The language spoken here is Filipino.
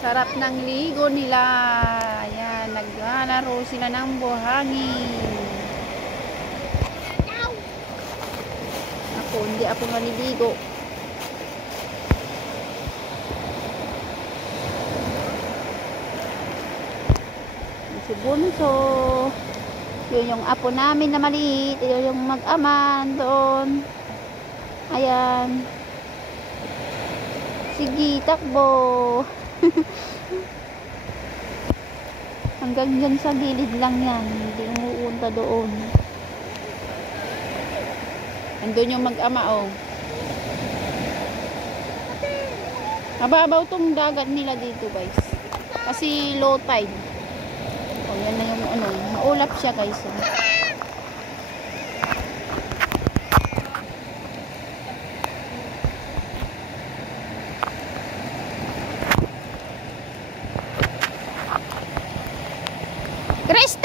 Sarap ng ligo nila. Ayan, naglalaro sila ng buhangin. Ako, hindi ako maliligo. Si Bunso. Yun yung apo namin na maliit. Yun yung mag-ama doon. Ayan. Sige, takbo. Hanggang dyan sa gilid lang yan. Hindi umuunta doon. Andun yung mag-ama, oh. Mababaw tong dagat nila dito, guys. Kasi low tide. Oh, yan na yung ano. Maulap siya, guys. Oh. Chris!